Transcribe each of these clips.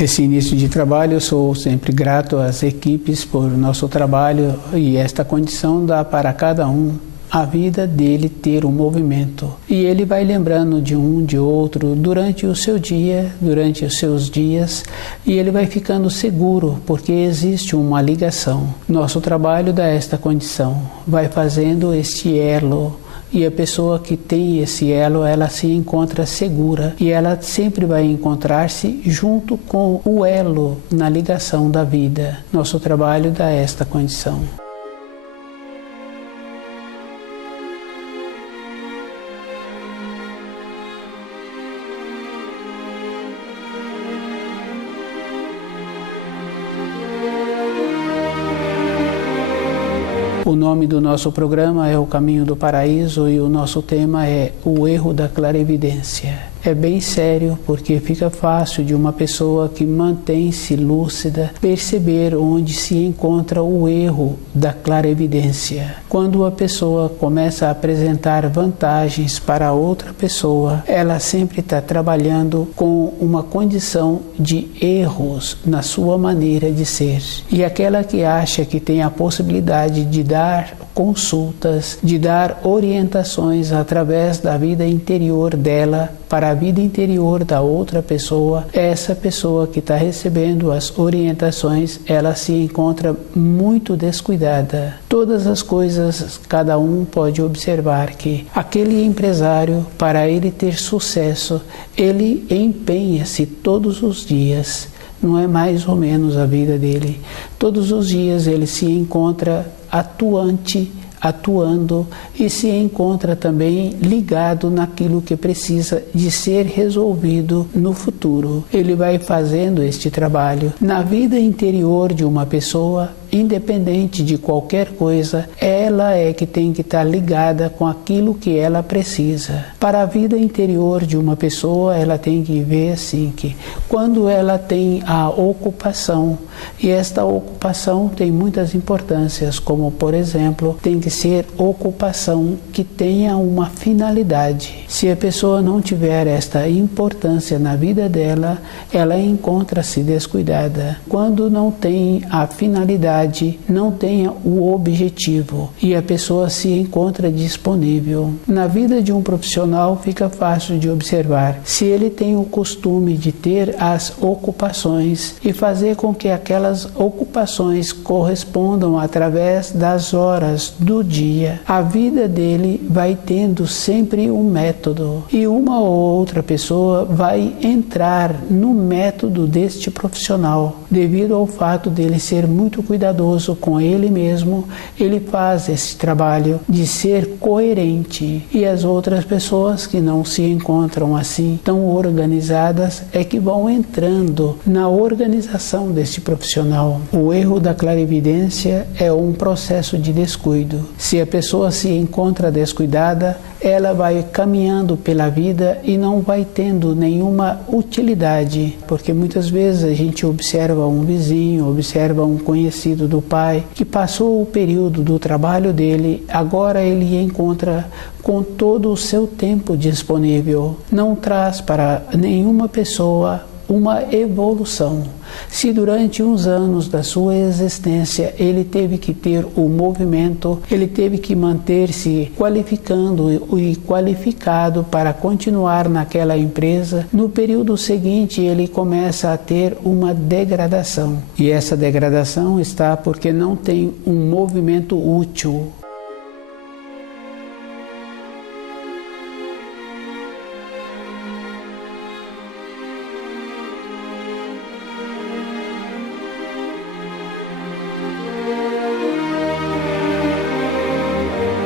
Esse início de trabalho, eu sou sempre grato às equipes por nosso trabalho, e esta condição dá para cada um a vida dele ter um movimento. E ele vai lembrando de um, de outro, durante o seu dia, durante os seus dias, e ele vai ficando seguro, porque existe uma ligação. Nosso trabalho dá esta condição, vai fazendo este elo. E a pessoa que tem esse elo, ela se encontra segura, e ela sempre vai encontrar-se junto com o elo na ligação da vida. Nosso trabalho dá esta condição. O nome do nosso programa é O Caminho do Paraíso, e o nosso tema é o erro da clarividência. É bem sério, porque fica fácil de uma pessoa que mantém-se lúcida perceber onde se encontra o erro da clarividência. Quando a pessoa começa a apresentar vantagens para outra pessoa, ela sempre está trabalhando com uma condição de erros na sua maneira de ser. E aquela que acha que tem a possibilidade de dar consultas, de dar orientações através da vida interior dela para a vida interior da outra pessoa, essa pessoa que está recebendo as orientações, ela se encontra muito descuidada. Todas as coisas, cada um pode observar que aquele empresário, para ele ter sucesso, ele empenha-se todos os dias. Não é mais ou menos a vida dele. Todos os dias ele se encontra atuando, e se encontra também ligado naquilo que precisa de ser resolvido no futuro. Ele vai fazendo este trabalho. Na vida interior de uma pessoa, independente de qualquer coisa, ela é que tem que estar ligada com aquilo que ela precisa. Para a vida interior de uma pessoa, ela tem que ver assim que quando ela tem a ocupação, e esta ocupação tem muitas importâncias, como por exemplo, tem que ser ocupação que tenha uma finalidade. Se a pessoa não tiver esta importância na vida dela, ela encontra-se descuidada. Quando não tem a finalidade, não tenha o objetivo, e a pessoa se encontra disponível. Na vida de um profissional fica fácil de observar. Se ele tem o costume de ter as ocupações e fazer com que aquelas ocupações correspondam através das horas do dia, a vida dele vai tendo sempre um método, e uma ou outra pessoa vai entrar no método deste profissional. Devido ao fato dele ser muito cuidadoso com ele mesmo, ele faz esse trabalho de ser coerente, e as outras pessoas que não se encontram assim tão organizadas é que vão entrando na organização deste profissional. O erro da clarividência é um processo de descuido. Se a pessoa se encontra descuidada, ela vai caminhando pela vida e não vai tendo nenhuma utilidade, porque muitas vezes a gente observa um vizinho, observa um conhecido do pai que passou o período do trabalho dele, agora ele encontra com todo o seu tempo disponível, não traz para nenhuma pessoa uma evolução. Se durante uns anos da sua existência ele teve que ter o movimento, ele teve que manter-se qualificando e qualificado para continuar naquela empresa, no período seguinte ele começa a ter uma degradação. E essa degradação está porque não tem um movimento útil.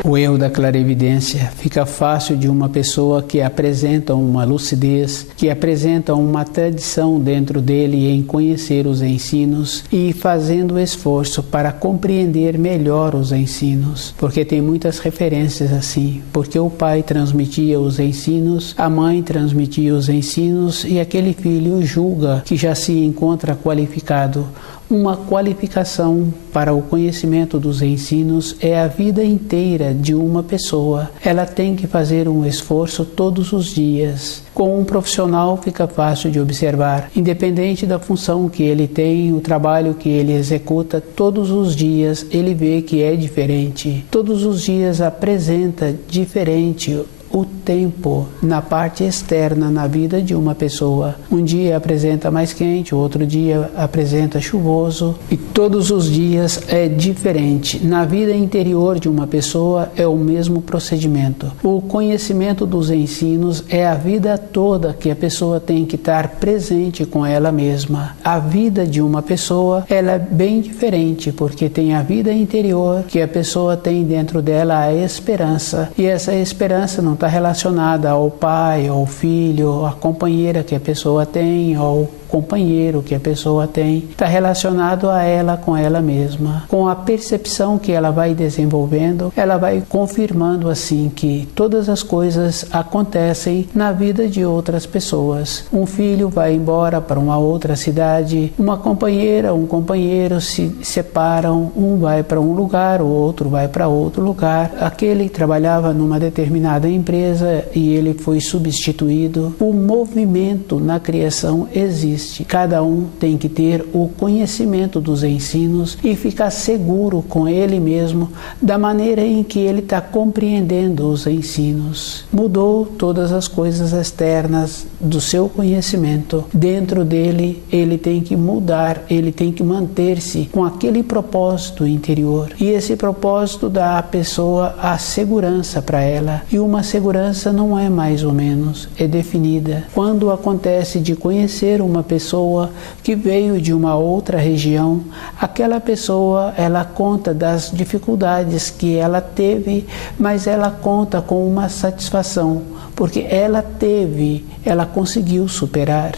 O erro da clarividência fica fácil de uma pessoa que apresenta uma lucidez, que apresenta uma tradição dentro dele em conhecer os ensinos e fazendo esforço para compreender melhor os ensinos, porque tem muitas referências assim, porque o pai transmitia os ensinos, a mãe transmitia os ensinos e aquele filho julga que já se encontra qualificado. Uma qualificação para o conhecimento dos ensinos é a vida inteira de uma pessoa. Ela tem que fazer um esforço todos os dias. Com um profissional fica fácil de observar, independente da função que ele tem, o trabalho que ele executa, todos os dias ele vê que é diferente. Todos os dias apresenta diferente o tempo na parte externa na vida de uma pessoa. Um dia apresenta mais quente, o outro dia apresenta chuvoso e todos os dias é diferente. Na vida interior de uma pessoa é o mesmo procedimento. O conhecimento dos ensinos é a vida toda que a pessoa tem que estar presente com ela mesma. A vida de uma pessoa ela é bem diferente porque tem a vida interior que a pessoa tem dentro dela a esperança e essa esperança não está relacionada ao pai, ao filho, à companheira que a pessoa tem, ao companheiro que a pessoa tem, está relacionado a ela com ela mesma. Com a percepção que ela vai desenvolvendo, ela vai confirmando assim que todas as coisas acontecem na vida de outras pessoas. Um filho vai embora para uma outra cidade, uma companheira, um companheiro se separam, um vai para um lugar, o outro vai para outro lugar. Aquele trabalhava numa determinada empresa e ele foi substituído. O movimento na criação existe. Cada um tem que ter o conhecimento dos ensinos e ficar seguro com ele mesmo da maneira em que ele está compreendendo os ensinos. Mudou todas as coisas externas do seu conhecimento. Dentro dele, ele tem que mudar, ele tem que manter-se com aquele propósito interior. E esse propósito dá à pessoa a segurança para ela. E uma segurança não é mais ou menos, é definida. Quando acontece de conhecer uma pessoa que veio de uma outra região, aquela pessoa, ela conta das dificuldades que ela teve, mas ela conta com uma satisfação, porque ela conseguiu superar.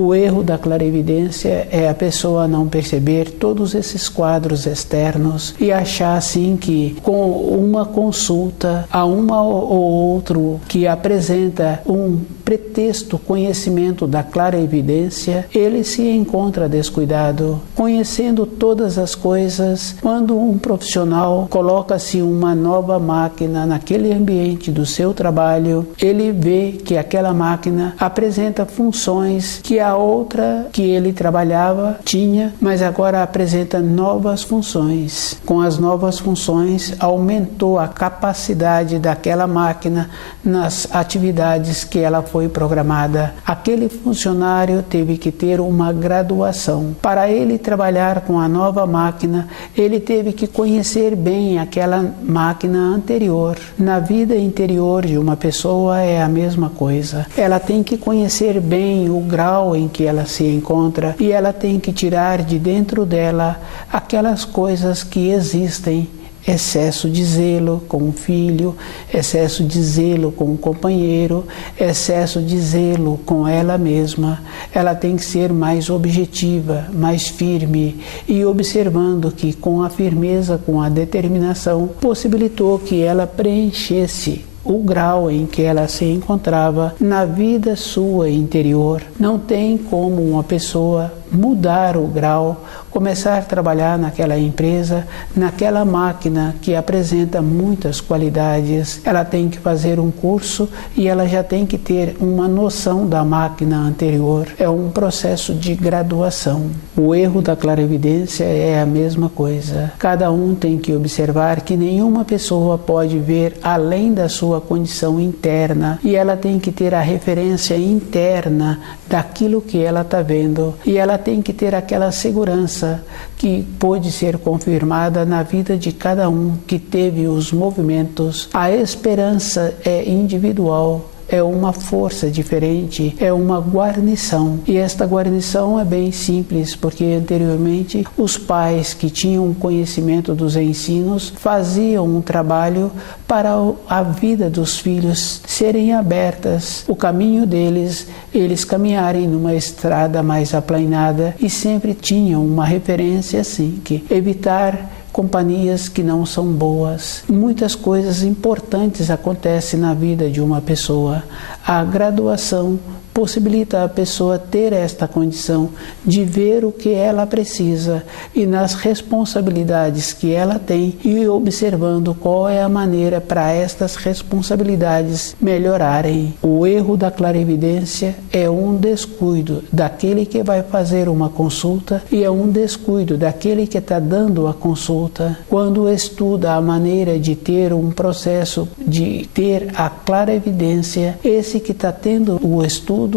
O erro da clarividência é a pessoa não perceber todos esses quadros externos e achar assim que com uma consulta a uma ou outro que apresenta um pretexto conhecimento da clarividência, ele se encontra descuidado. Conhecendo todas as coisas, quando um profissional coloca-se uma nova máquina naquele ambiente do seu trabalho, ele vê que aquela máquina apresenta funções que a outra que ele trabalhava tinha, mas agora apresenta novas funções. Com as novas funções, aumentou a capacidade daquela máquina nas atividades que ela foi programada. Aquele funcionário teve que ter uma graduação. Para ele trabalhar com a nova máquina, ele teve que conhecer bem aquela máquina anterior. Na vida interior de uma pessoa é a mesma coisa. Ela tem que conhecer bem o grau em que ela se encontra e ela tem que tirar de dentro dela aquelas coisas que existem. Excesso de zelo com o filho, excesso de zelo com o companheiro, excesso de zelo com ela mesma. Ela tem que ser mais objetiva, mais firme e observando que com a firmeza, com a determinação, possibilitou que ela preenchesse o grau em que ela se encontrava na vida sua interior. Não tem como uma pessoa mudar o grau, começar a trabalhar naquela empresa, naquela máquina que apresenta muitas qualidades. Ela tem que fazer um curso e ela já tem que ter uma noção da máquina anterior. É um processo de graduação. O erro da clarividência é a mesma coisa. Cada um tem que observar que nenhuma pessoa pode ver além da sua condição interna e ela tem que ter a referência interna daquilo que ela está vendo e ela tem que ter aquela segurança que pode ser confirmada na vida de cada um que teve os movimentos. A esperança é individual. é uma força diferente, é uma guarnição. E esta guarnição é bem simples, porque anteriormente os pais que tinham conhecimento dos ensinos faziam um trabalho para a vida dos filhos serem abertas, o caminho deles, eles caminharem numa estrada mais aplainada, e sempre tinham uma referência assim, que evitar companhias que não são boas. Muitas coisas importantes acontecem na vida de uma pessoa. A graduação possibilita a pessoa ter esta condição de ver o que ela precisa e nas responsabilidades que ela tem, e observando qual é a maneira para estas responsabilidades melhorarem. O erro da clarividência é um descuido daquele que vai fazer uma consulta e é um descuido daquele que está dando a consulta. Quando estuda a maneira de ter um processo de ter a clarividência, esse que está tendo o estudo,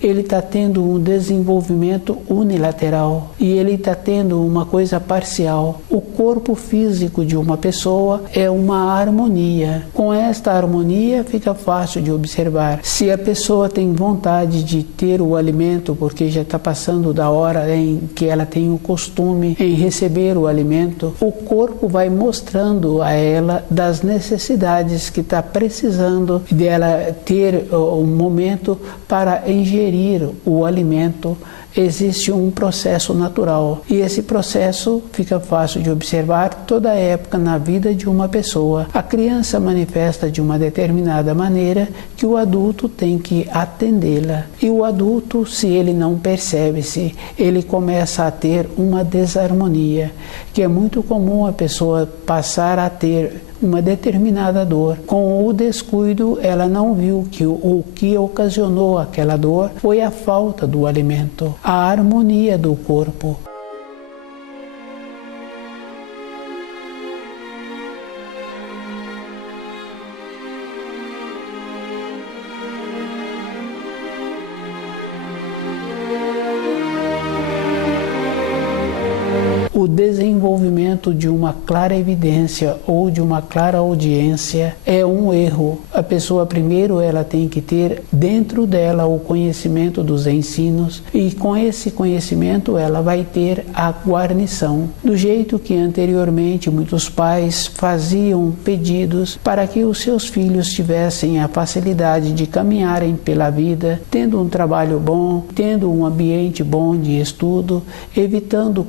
ele está tendo um desenvolvimento unilateral e ele está tendo uma coisa parcial. O corpo físico de uma pessoa é uma harmonia. Com esta harmonia fica fácil de observar. Se a pessoa tem vontade de ter o alimento, porque já está passando da hora em que ela tem o costume em receber o alimento, o corpo vai mostrando a ela das necessidades que está precisando dela ter um momento para ingerir o alimento. Existe um processo natural e esse processo fica fácil de observar toda época na vida de uma pessoa. A criança manifesta de uma determinada maneira que o adulto tem que atendê-la, e o adulto, se ele não percebe-se, ele começa a ter uma desarmonia, que é muito comum a pessoa passar a ter uma determinada dor. Com o descuido, ela não viu que o que ocasionou aquela dor foi a falta do alimento, a harmonia do corpo. O desenvolvimento de uma clara evidência ou de uma clara audiência é um erro. A pessoa primeiro ela tem que ter dentro dela o conhecimento dos ensinos, e com esse conhecimento ela vai ter a guarnição. Do jeito que anteriormente muitos pais faziam pedidos para que os seus filhos tivessem a facilidade de caminharem pela vida, tendo um trabalho bom, tendo um ambiente bom de estudo, evitando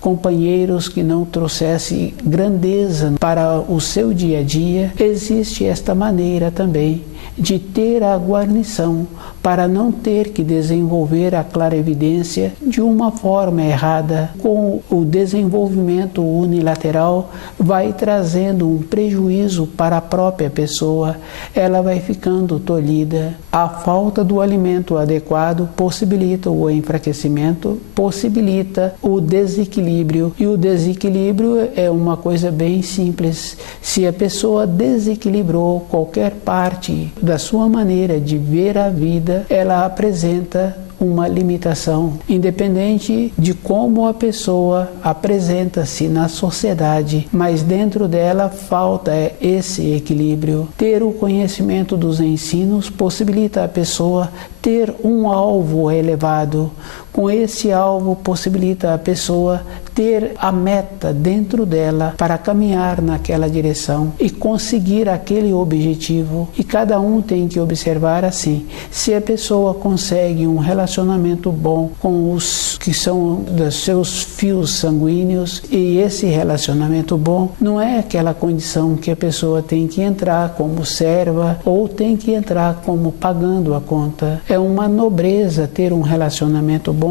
companheiros que não trouxessem grandeza para o seu dia a dia. Existe esta maneira também de ter a guarnição para não ter que desenvolver a clarividência de uma forma errada. Com o desenvolvimento unilateral vai trazendo um prejuízo para a própria pessoa, ela vai ficando tolhida. A falta do alimento adequado possibilita o enfraquecimento, possibilita o desequilíbrio, e o desequilíbrio é uma coisa bem simples. Se a pessoa desequilibrou qualquer parte da sua maneira de ver a vida, ela apresenta uma limitação, independente de como a pessoa apresenta-se na sociedade, mas dentro dela falta esse equilíbrio. Ter o conhecimento dos ensinos possibilita a pessoa ter um alvo elevado. Com esse alvo possibilita a pessoa ter a meta dentro dela para caminhar naquela direção e conseguir aquele objetivo. E cada um tem que observar assim: se a pessoa consegue um relacionamento bom com os que são dos seus fios sanguíneos, e esse relacionamento bom não é aquela condição que a pessoa tem que entrar como serva ou tem que entrar como pagando a conta. É uma nobreza ter um relacionamento bom,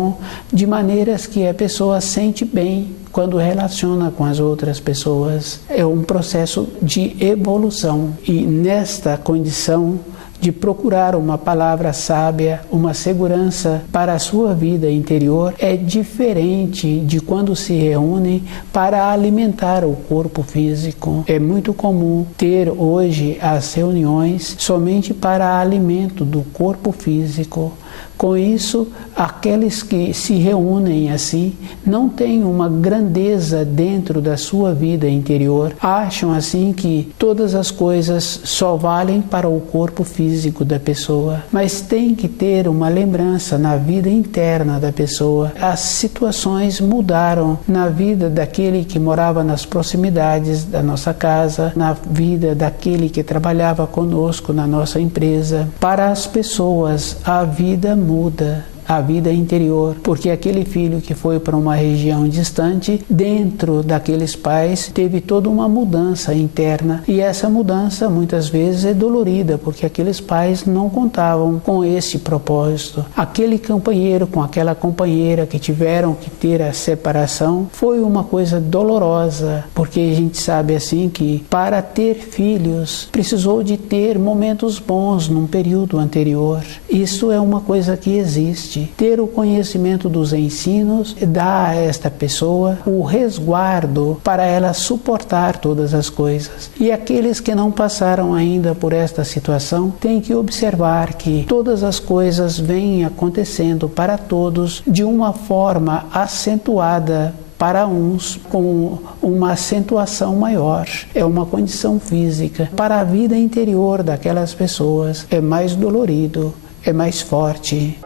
de maneiras que a pessoa sente bem quando relaciona com as outras pessoas. É um processo de evolução, e nesta condição de procurar uma palavra sábia, uma segurança para a sua vida interior, é diferente de quando se reúnem para alimentar o corpo físico. É muito comum ter hoje as reuniões somente para alimento do corpo físico. Com isso, aqueles que se reúnem assim não têm uma grandeza dentro da sua vida interior. Acham assim que todas as coisas só valem para o corpo físico da pessoa, mas tem que ter uma lembrança na vida interna da pessoa. As situações mudaram na vida daquele que morava nas proximidades da nossa casa, na vida daquele que trabalhava conosco na nossa empresa. Para as pessoas, a vida muda, a vida interior, porque aquele filho que foi para uma região distante, dentro daqueles pais, teve toda uma mudança interna, e essa mudança muitas vezes é dolorida, porque aqueles pais não contavam com esse propósito. Aquele companheiro com aquela companheira que tiveram que ter a separação foi uma coisa dolorosa, porque a gente sabe assim que para ter filhos precisou de ter momentos bons num período anterior. Isso é uma coisa que existe. Ter o conhecimento dos ensinos dá a esta pessoa o resguardo para ela suportar todas as coisas. E aqueles que não passaram ainda por esta situação têm que observar que todas as coisas vêm acontecendo para todos de uma forma acentuada. Para uns, com uma acentuação maior, é uma condição física. Para a vida interior daquelas pessoas é mais dolorido, é mais forte.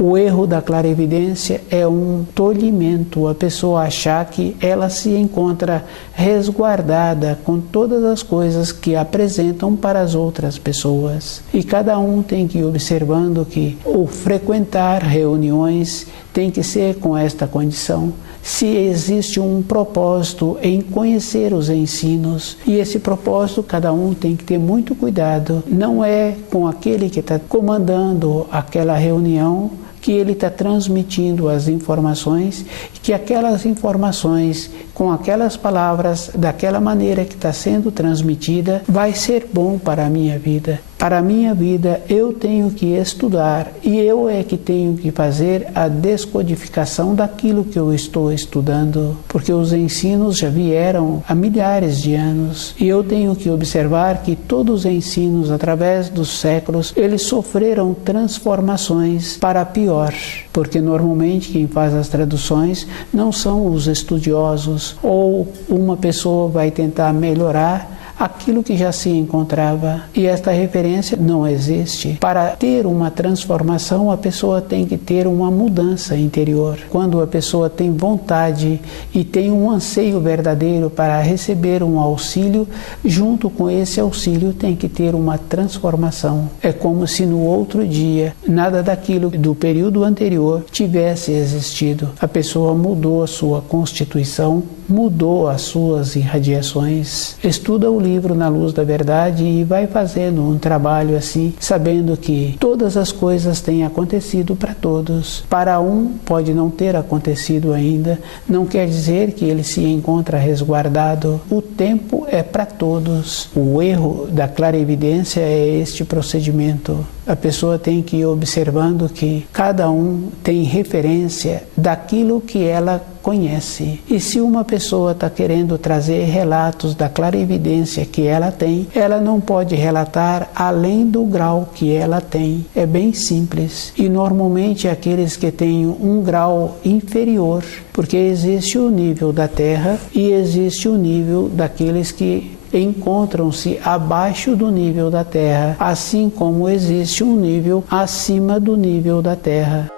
O erro da clarividência é um tolimento, a pessoa achar que ela se encontra resguardada com todas as coisas que apresentam para as outras pessoas. E cada um tem que ir observando que o frequentar reuniões tem que ser com esta condição. Se existe um propósito em conhecer os ensinos, e esse propósito cada um tem que ter muito cuidado, não é com aquele que está comandando aquela reunião que ele está transmitindo as informações, e que aquelas informações, com aquelas palavras, daquela maneira que está sendo transmitida, vai ser bom para a minha vida. Para a minha vida, eu tenho que estudar, e eu é que tenho que fazer a descodificação daquilo que eu estou estudando, porque os ensinos já vieram há milhares de anos, e eu tenho que observar que todos os ensinos, através dos séculos, eles sofreram transformações para pior, porque normalmente quem faz as traduções não são os estudiosos, ou uma pessoa vai tentar melhorar aquilo que já se encontrava, e esta referência não existe. Para ter uma transformação, a pessoa tem que ter uma mudança interior. Quando a pessoa tem vontade e tem um anseio verdadeiro para receber um auxílio, junto com esse auxílio tem que ter uma transformação. É como se no outro dia nada daquilo do período anterior tivesse existido. A pessoa mudou a sua constituição, mudou as suas irradiações. Estuda o livro Na Luz da Verdade e vai fazendo um trabalho assim, sabendo que todas as coisas têm acontecido para todos. Para um pode não ter acontecido ainda, não quer dizer que ele se encontra resguardado. O tempo é para todos. O erro da clarividência é este procedimento. A pessoa tem que ir observando que cada um tem referência daquilo que ela conhece. E se uma pessoa está querendo trazer relatos da clarividência que ela tem, ela não pode relatar além do grau que ela tem. É bem simples. E normalmente aqueles que têm um grau inferior, porque existe o nível da Terra e existe o nível daqueles que encontram-se abaixo do nível da Terra, assim como existe um nível acima do nível da Terra.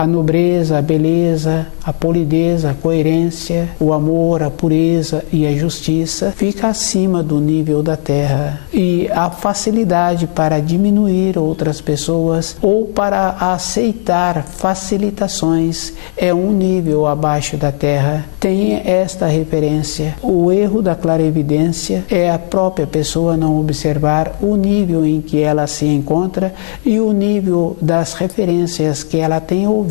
a nobreza, a beleza, a polidez, a coerência, o amor, a pureza e a justiça fica acima do nível da terra. E a facilidade para diminuir outras pessoas ou para aceitar facilitações é um nível abaixo da terra. Tenha esta referência. O erro da clarividência é a própria pessoa não observar o nível em que ela se encontra e o nível das referências que ela tem ouvido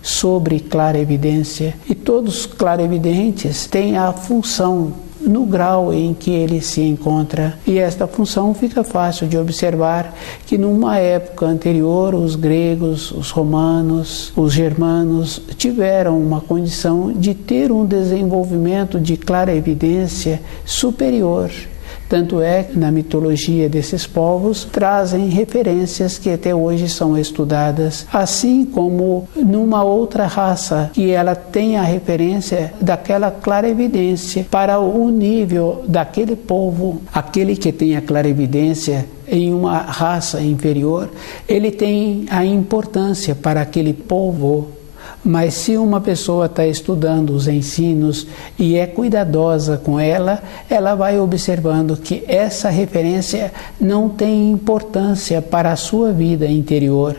sobre clarividência. E todos os clarividentes têm a função no grau em que ele se encontra. E esta função fica fácil de observar que numa época anterior os gregos, os romanos, os germanos tiveram uma condição de ter um desenvolvimento de clarividência superior. Tanto é que na mitologia desses povos trazem referências que até hoje são estudadas, assim como numa outra raça que ela tem a referência daquela clarividência para o nível daquele povo. Aquele que tem a clarividência em uma raça inferior, ele tem a importância para aquele povo. Mas se uma pessoa está estudando os ensinos e é cuidadosa com ela, ela vai observando que essa referência não tem importância para a sua vida interior.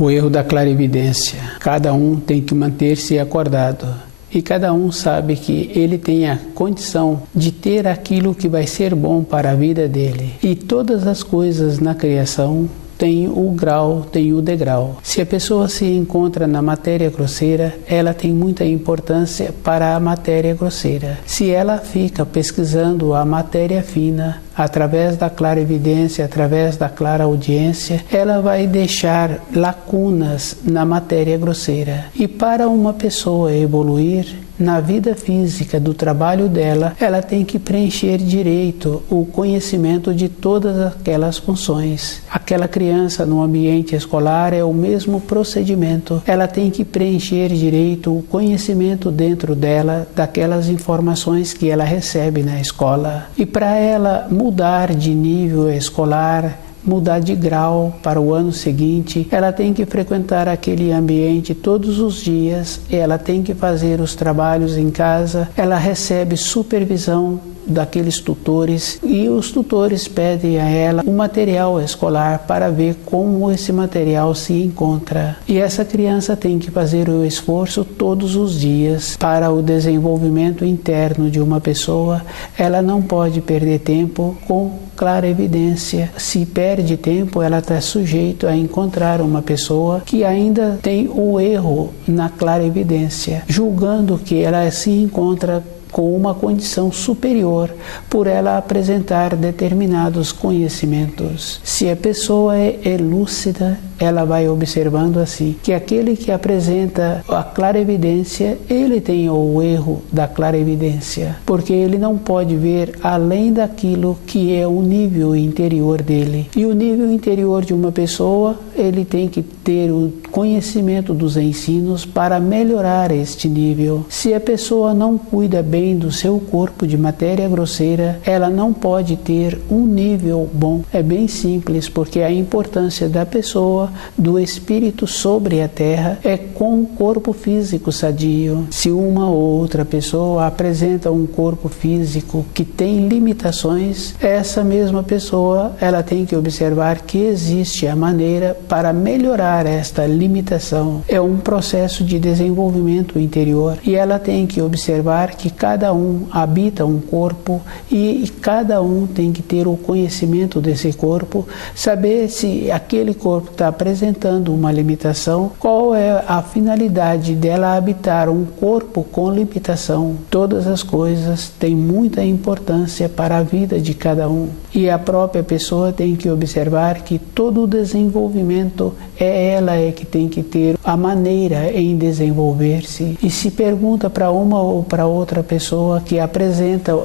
O erro da clarividência. Cada um tem que manter-se acordado. E cada um sabe que ele tem a condição de ter aquilo que vai ser bom para a vida dele. E todas as coisas na criação tem o grau, tem o degrau. Se a pessoa se encontra na matéria grosseira, ela tem muita importância para a matéria grosseira. Se ela fica pesquisando a matéria fina, através da clarividência, através da clareaudiência, ela vai deixar lacunas na matéria grosseira. E para uma pessoa evoluir na vida física do trabalho dela, ela tem que preencher direito o conhecimento de todas aquelas funções. Aquela criança no ambiente escolar é o mesmo procedimento. Ela tem que preencher direito o conhecimento dentro dela daquelas informações que ela recebe na escola. E para ela mudar de nível escolar, mudar de grau para o ano seguinte, ela tem que frequentar aquele ambiente todos os dias, ela tem que fazer os trabalhos em casa, ela recebe supervisão daqueles tutores e os tutores pedem a ela um material escolar para ver como esse material se encontra. E essa criança tem que fazer o esforço todos os dias para o desenvolvimento interno de uma pessoa. Ela não pode perder tempo com clarividência. Se perde tempo, ela está sujeita a encontrar uma pessoa que ainda tem o erro na clarividência, julgando que ela se encontra com uma condição superior por ela apresentar determinados conhecimentos. Se a pessoa é lúcida, ela vai observando assim, que aquele que apresenta a clarividência, ele tem o erro da clarividência, porque ele não pode ver além daquilo que é o nível interior dele. E o nível interior de uma pessoa, ele tem que ter o conhecimento dos ensinos para melhorar este nível. Se a pessoa não cuida bem do seu corpo de matéria grosseira, ela não pode ter um nível bom. É bem simples, porque a importância da pessoa, do espírito sobre a terra, é com o corpo físico sadio. Se uma ou outra pessoa apresenta um corpo físico que tem limitações, essa mesma pessoa, ela tem que observar que existe a maneira para melhorar esta limitação. É um processo de desenvolvimento interior e ela tem que observar que cada um habita um corpo e cada um tem que ter o conhecimento desse corpo, saber se aquele corpo está apresentando uma limitação, qual é a finalidade dela habitar um corpo com limitação. Todas as coisas têm muita importância para a vida de cada um e a própria pessoa tem que observar que todo o desenvolvimento ela que tem que ter a maneira em desenvolver-se. E se pergunta para uma ou para outra pessoa que apresenta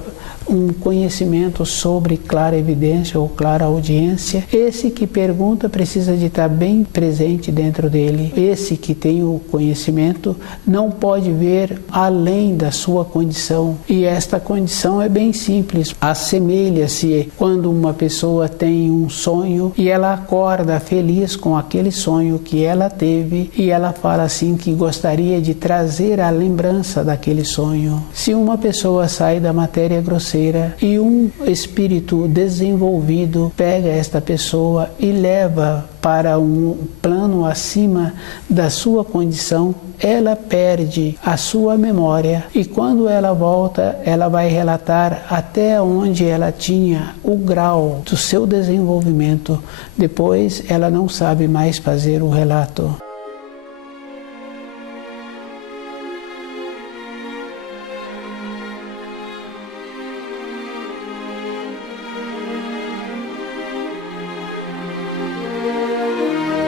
um conhecimento sobre clarevidência ou clareaudiência. Esse que pergunta precisa de estar bem presente dentro dele. Esse que tem o conhecimento não pode ver além da sua condição. E esta condição é bem simples. Assemelha-se quando uma pessoa tem um sonho e ela acorda feliz com aquele sonho que ela teve e ela fala assim que gostaria de trazer a lembrança daquele sonho. Se uma pessoa sai da matéria grosseira e um espírito desenvolvido pega esta pessoa e leva para um plano acima da sua condição, ela perde a sua memória e quando ela volta, ela vai relatar até onde ela tinha o grau do seu desenvolvimento. Depois, ela não sabe mais fazer o relato.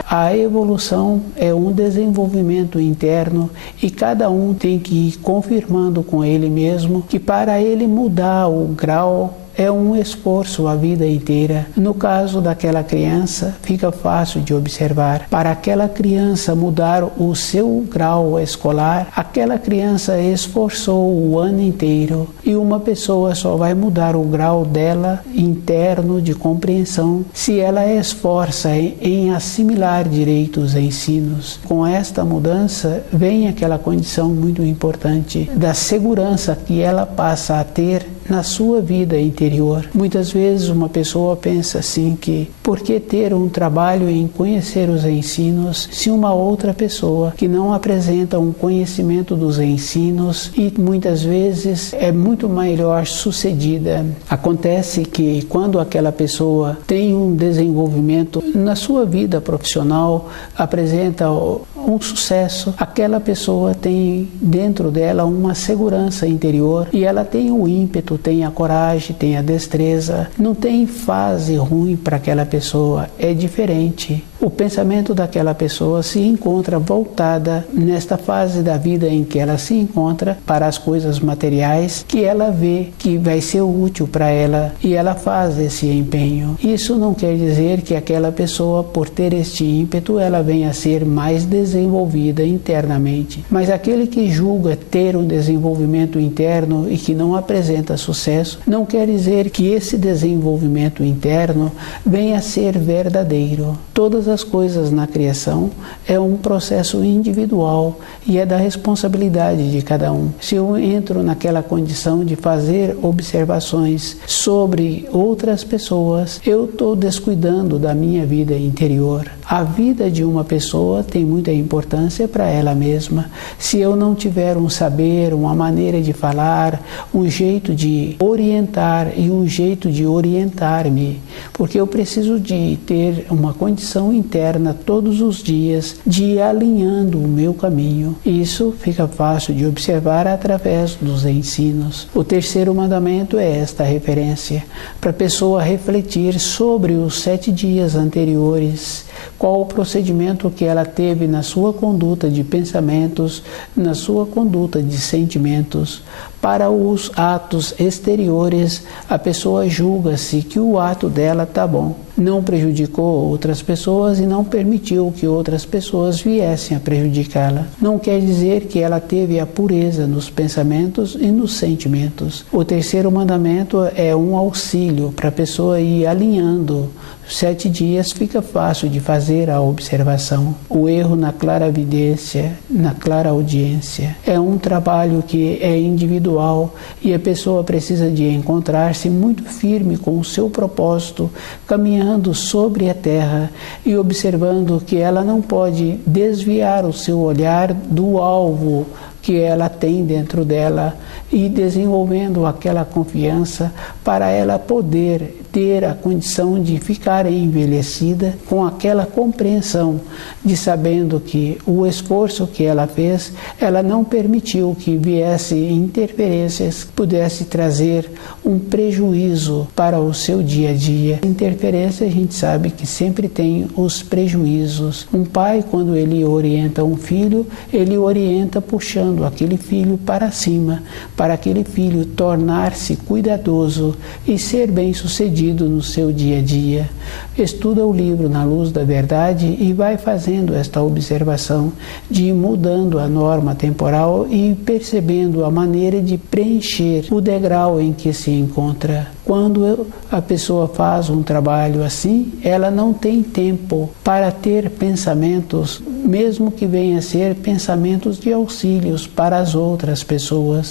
A evolução é um desenvolvimento interno e cada um tem que ir confirmando com ele mesmo que para ele mudar o grau é um esforço a vida inteira. No caso daquela criança, fica fácil de observar. Para aquela criança mudar o seu grau escolar, aquela criança esforçou o ano inteiro e uma pessoa só vai mudar o grau dela interno de compreensão se ela esforça em assimilar direito os ensinos. Com esta mudança, vem aquela condição muito importante da segurança que ela passa a ter na sua vida interior. Muitas vezes uma pessoa pensa assim que por que ter um trabalho em conhecer os ensinos se uma outra pessoa que não apresenta um conhecimento dos ensinos e muitas vezes é muito melhor sucedida. Acontece que quando aquela pessoa tem um desenvolvimento na sua vida profissional, apresenta um sucesso, aquela pessoa tem dentro dela uma segurança interior e ela tem o ímpeto, tem a coragem, tem a destreza, não tem fase ruim para aquela pessoa, é diferente. O pensamento daquela pessoa se encontra voltada nesta fase da vida em que ela se encontra para as coisas materiais que ela vê que vai ser útil para ela e ela faz esse empenho. Isso não quer dizer que aquela pessoa, por ter este ímpeto, ela venha a ser mais desenvolvida internamente. Mas aquele que julga ter um desenvolvimento interno e que não apresenta sucesso, não quer dizer que esse desenvolvimento interno venha a ser verdadeiro. Todas as coisas na criação é um processo individual e é da responsabilidade de cada um. Se eu entro naquela condição de fazer observações sobre outras pessoas, eu estou descuidando da minha vida interior. A vida de uma pessoa tem muita importância para ela mesma. Se eu não tiver um saber, uma maneira de falar, um jeito de orientar e um jeito de orientar-me, porque eu preciso de ter uma condição interna todos os dias de ir alinhando o meu caminho. Isso fica fácil de observar através dos ensinos. O terceiro mandamento é esta referência, para a pessoa refletir sobre os 7 dias anteriores, qual o procedimento que ela teve na sua conduta de pensamentos, na sua conduta de sentimentos. Para os atos exteriores, a pessoa julga-se que o ato dela está bom. Não prejudicou outras pessoas e não permitiu que outras pessoas viessem a prejudicá-la. Não quer dizer que ela teve a pureza nos pensamentos e nos sentimentos. O terceiro mandamento é um auxílio para a pessoa ir alinhando. 7 dias fica fácil de fazer a observação. O erro na claravidência, na clareaudiência, é um trabalho que é individual e a pessoa precisa de encontrar-se muito firme com o seu propósito, caminhando sobre a terra e observando que ela não pode desviar o seu olhar do alvo que ela tem dentro dela e desenvolvendo aquela confiança para ela poder ter a condição de ficar envelhecida com aquela compreensão de sabendo que o esforço que ela fez, ela não permitiu que viesse interferências que pudesse trazer um prejuízo para o seu dia a dia. Interferência a gente sabe que sempre tem os prejuízos. Um pai, quando ele orienta um filho, ele orienta puxando aquele filho para cima, para aquele filho tornar-se cuidadoso e ser bem-sucedido no seu dia a dia. Estuda o livro Na Luz da Verdade e vai fazendo esta observação de ir mudando a norma temporal e percebendo a maneira de preencher o degrau em que se encontra. Quando a pessoa faz um trabalho assim, ela não tem tempo para ter pensamentos, mesmo que venha a ser pensamentos de auxílios para as outras pessoas.